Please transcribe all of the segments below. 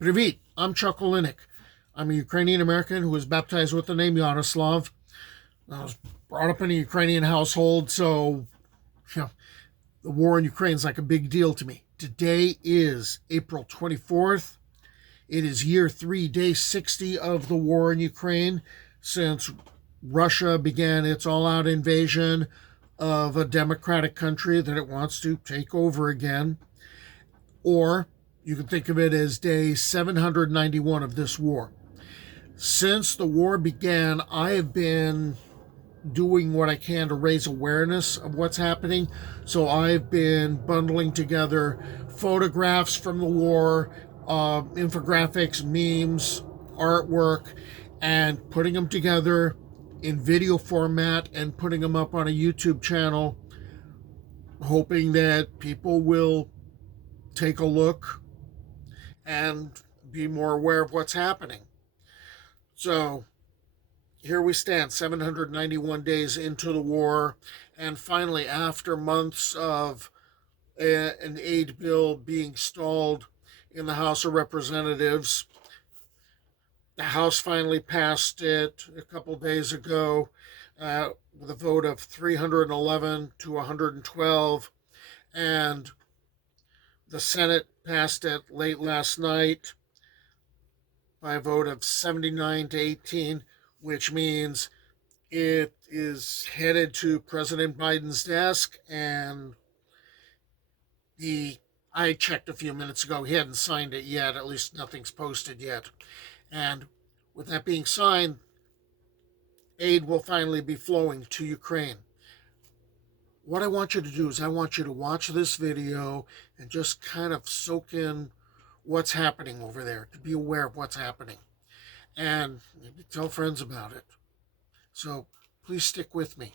Привit, I'm Chuck Olinik. I'm a Ukrainian American who was baptized with the name Yaroslav. I was brought up in a Ukrainian household, so you know, the war in Ukraine is like a big deal to me. Today is April 24th. It is year 3, day 60 of the war in Ukraine since Russia began its all out invasion of a democratic country that it wants to take over again. Or you can think of it as day 791 of this war. Since the war began, I have been doing what I can to raise awareness of what's happening. So I've been bundling together photographs from the war, infographics, memes, artwork, and putting them together in video format and putting them up on a YouTube channel, hoping that people will take a look and be more aware of what's happening. So here we stand, 791 days into the war, and finally, after months of an aid bill being stalled in the House of Representatives, the House finally passed it a couple days ago with a vote of 311 to 112, and the Senate passed it late last night by a vote of 79 to 18, which means it is headed to President Biden's desk, and I checked a few minutes ago, he hadn't signed it yet, at least nothing's posted yet. And with that being signed, aid will finally be flowing to Ukraine. What I want you to do is I want you to watch this video and just kind of soak in what's happening over there, to be aware of what's happening, and maybe tell friends about it. So please stick with me.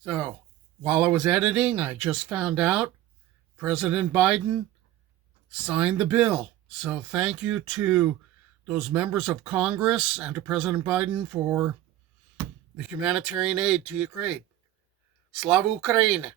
So while I was editing, I just found out President Biden signed the bill. So thank you to those members of Congress and to President Biden for the humanitarian aid to Ukraine. Slava Ukraine!